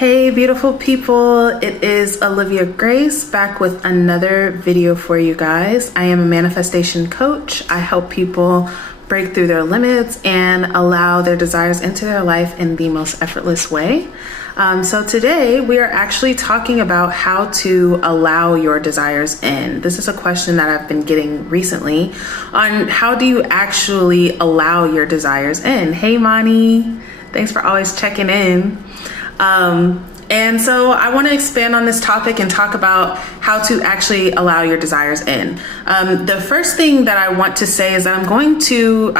Hey beautiful people, it is Olivia Grace back with another video for you guys. I am a manifestation coach. I help people break through their limits and allow their desires into their life in the most effortless way. So today we are actually talking about how to allow your desires in. This is a question that I've been getting recently on how do you actually allow your desires in. Hey Mani, thanks for always checking in. And so I want to expand on this topic and talk about how to actually allow your desires in. The first thing that I want to say is that I'm going to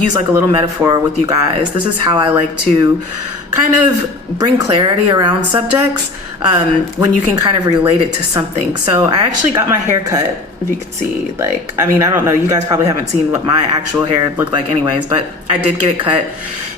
use like a little metaphor with you guys. This is how I like to kind of bring clarity around subjects when you can kind of relate it to something. So I actually got my hair cut, if you can see, like, I don't know, you guys probably haven't seen what my actual hair looked like anyways, but I did get it cut.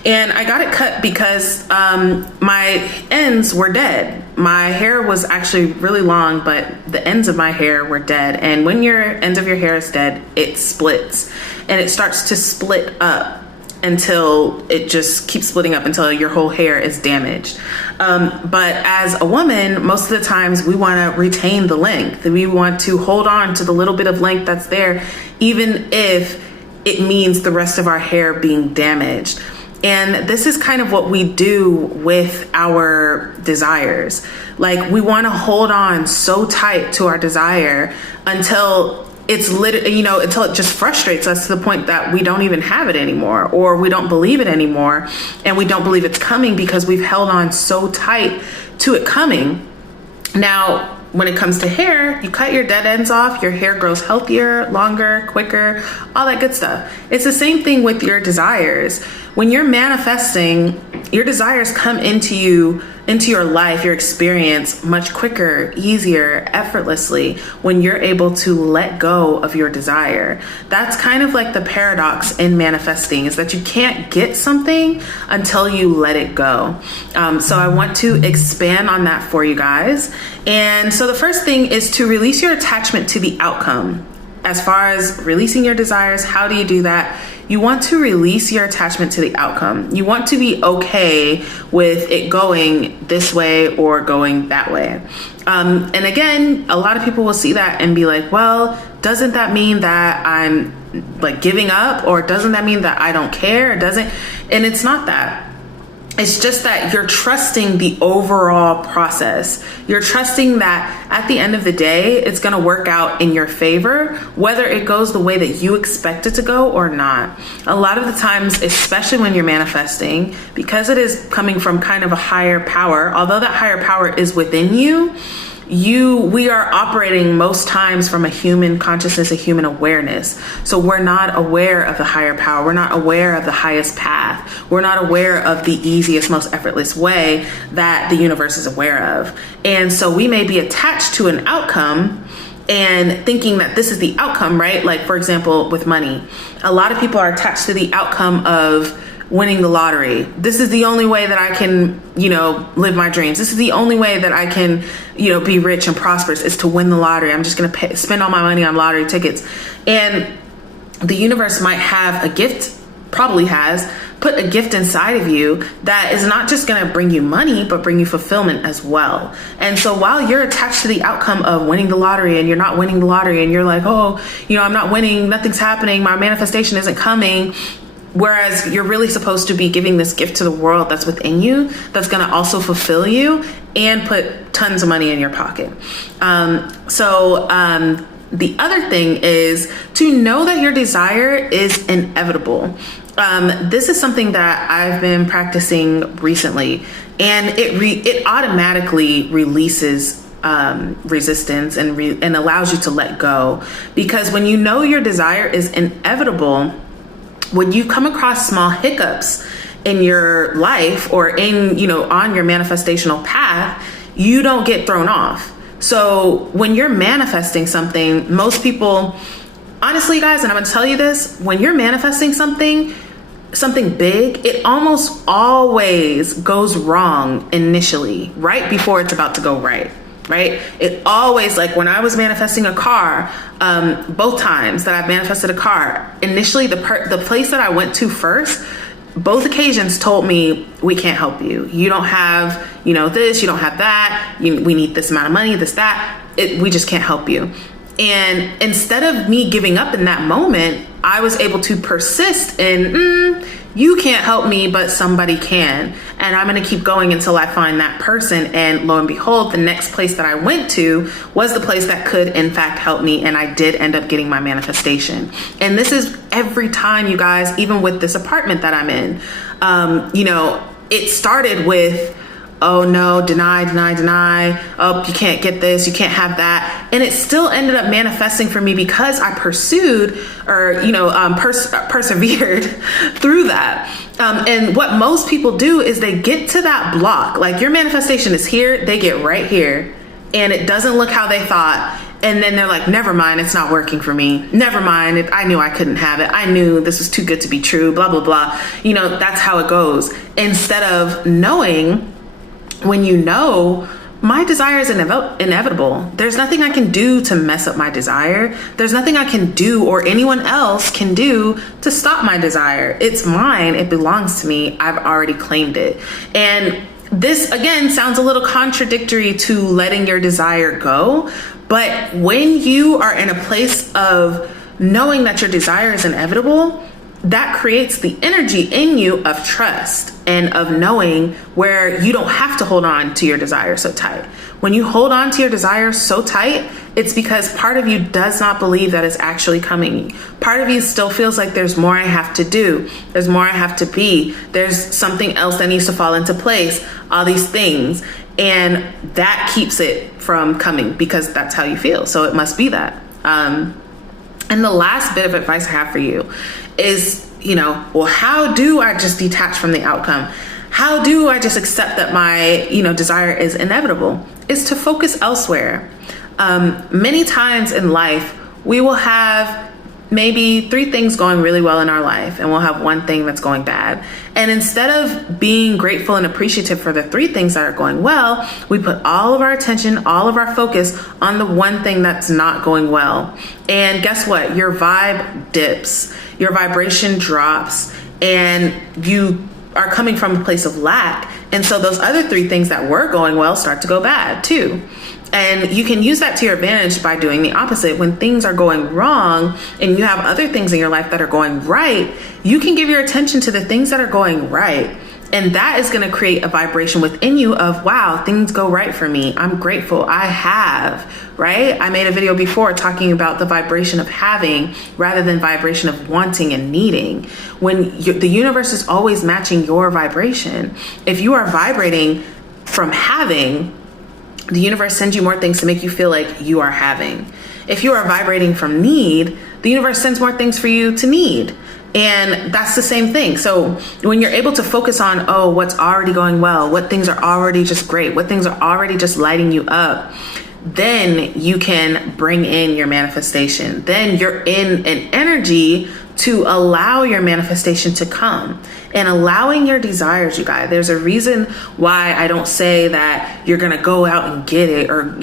And I got it cut because my ends were dead. My hair was actually really long, but the ends of my hair were dead. And when your ends of your hair is dead, it splits and it starts to split up until it just keeps splitting up until your whole hair is damaged. But as a woman, most of the times we want to retain the length. We want to hold on to the little bit of length that's there, even if it means the rest of our hair being damaged. And this is kind of what we do with our desires. Like, we want to hold on so tight to our desire until it's until it just frustrates us to the point that we don't even have it anymore, or we don't believe it anymore, and we don't believe it's coming because we've held on so tight to it coming. Now, when it comes to hair, you cut your dead ends off, your hair grows healthier, longer, quicker, all that good stuff. It's the same thing with your desires. When you're manifesting, your desires come into your life, your experience much quicker, easier, effortlessly when you're able to let go of your desire. That's kind of like the paradox in manifesting, is that you can't get something until you let it go. So I want to expand on that for you guys. And so the first thing is to release your attachment to the outcome. As far as releasing your desires, how do you do that? You want to release your attachment to the outcome. You want to be okay with it going this way or going that way. And again, a lot of people will see that and be like, well, doesn't that mean that I'm like giving up? Or doesn't that mean that I don't care? And it's not that. It's just that you're trusting the overall process. You're trusting that at the end of the day, it's going to work out in your favor, whether it goes the way that you expect it to go or not. A lot of the times, especially when you're manifesting, because it is coming from kind of a higher power, although that higher power is within you, we are operating most times from a human consciousness, a human awareness. So we're not aware of the higher power. We're not aware of the highest path. We're not aware of the easiest, most effortless way that the universe is aware of. And so we may be attached to an outcome and thinking that this is the outcome, right? Like, for example, with money, a lot of people are attached to the outcome of winning the lottery. This is the only way that I can, live my dreams. This is the only way that I can, be rich and prosperous, is to win the lottery. I'm just going to spend all my money on lottery tickets. And the universe might have a gift, probably has put a gift inside of you that is not just going to bring you money, but bring you fulfillment as well. And so while you're attached to the outcome of winning the lottery and you're not winning the lottery and you're like, oh, I'm not winning, nothing's happening, my manifestation isn't coming. Whereas you're really supposed to be giving this gift to the world that's within you, that's going to also fulfill you and put tons of money in your pocket. The other thing is to know that your desire is inevitable. This is something that I've been practicing recently, and it automatically releases resistance and allows you to let go. Because when you know your desire is inevitable, when you come across small hiccups in your life or on your manifestational path, you don't get thrown off. So when you're manifesting something, most people, honestly guys, and I'm gonna tell you this, when you're manifesting something big, it almost always goes wrong initially, right before it's about to go right. Right? It always, like when I was manifesting a car, both times that I've manifested a car, initially the place that I went to first both occasions told me, we can't help you. You don't have, this, you don't have that. We need this amount of money, this, that. We just can't help you. And instead of me giving up in that moment, I was able to persist in, you can't help me, but somebody can. And I'm going to keep going until I find that person. And lo and behold, the next place that I went to was the place that could in fact help me. And I did end up getting my manifestation. And this is every time, you guys, even with this apartment that I'm in, it started with, oh no, deny. Oh, you can't get this, you can't have that. And it still ended up manifesting for me because I pursued or, persevered through that. And what most people do is they get to that block. Like, your manifestation is here, they get right here and it doesn't look how they thought. And then they're like, never mind, it's not working for me. Never mind, I knew I couldn't have it. I knew this was too good to be true, blah, blah, blah. That's how it goes. Instead of knowing, when my desire is inevitable. There's nothing I can do to mess up my desire. There's nothing I can do or anyone else can do to stop my desire. It's mine. It belongs to me. I've already claimed it. And this, again, sounds a little contradictory to letting your desire go. But when you are in a place of knowing that your desire is inevitable, that creates the energy in you of trust and of knowing where you don't have to hold on to your desire so tight. When you hold on to your desire so tight, it's because part of you does not believe that it's actually coming. Part of you still feels like there's more I have to do. There's more I have to be. There's something else that needs to fall into place, all these things. And that keeps it from coming because that's how you feel. So it must be that. And the last bit of advice I have for you is, how do I just detach from the outcome? How do I just accept that my, desire is inevitable? Is to focus elsewhere. Many times in life, we will have maybe 3 things going really well in our life, and we'll have 1 thing that's going bad. And instead of being grateful and appreciative for the 3 things that are going well, we put all of our attention, all of our focus on the 1 thing that's not going well. And guess what? Your vibe dips, your vibration drops, and you are coming from a place of lack. And so those other 3 things that were going well start to go bad too. And you can use that to your advantage by doing the opposite. When things are going wrong and you have other things in your life that are going right, you can give your attention to the things that are going right. And that is going to create a vibration within you of, wow, things go right for me. I'm grateful. I have, right? I made a video before talking about the vibration of having rather than vibration of wanting and needing. When the universe is always matching your vibration. If you are vibrating from having, the universe sends you more things to make you feel like you are having. If you are vibrating from need, the universe sends more things for you to need. And that's the same thing. So when you're able to focus on, what's already going well, what things are already just great, what things are already just lighting you up, then you can bring in your manifestation. Then you're in an energy to allow your manifestation to come. And allowing your desires, you guys, there's a reason why I don't say that you're going to go out and get it or,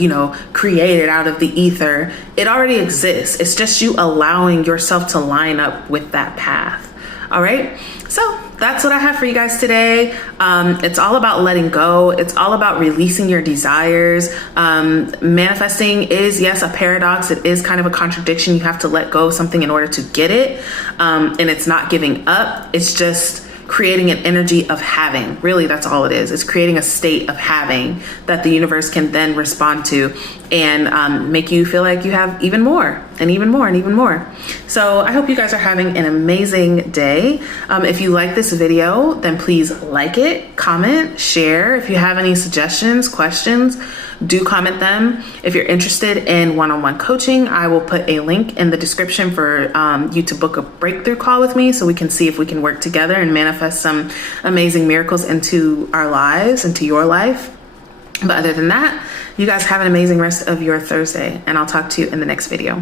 create it out of the ether. It already exists. It's just you allowing yourself to line up with that path. All right. So that's what I have for you guys today. It's all about letting go. It's all about releasing your desires. Manifesting is, yes, a paradox. It is kind of a contradiction. You have to let go of something in order to get it. And it's not giving up. It's just creating an energy of having. Really, that's all it is. It's creating a state of having that the universe can then respond to and make you feel like you have even more and even more and even more. So I hope you guys are having an amazing day. If you like this video, then please like it, comment, share. If you have any suggestions, questions, do comment them. If you're interested in one-on-one coaching, I will put a link in the description for you to book a breakthrough call with me so we can see if we can work together and manifest some amazing miracles into our lives, into your life. But other than that, you guys have an amazing rest of your Thursday, and I'll talk to you in the next video.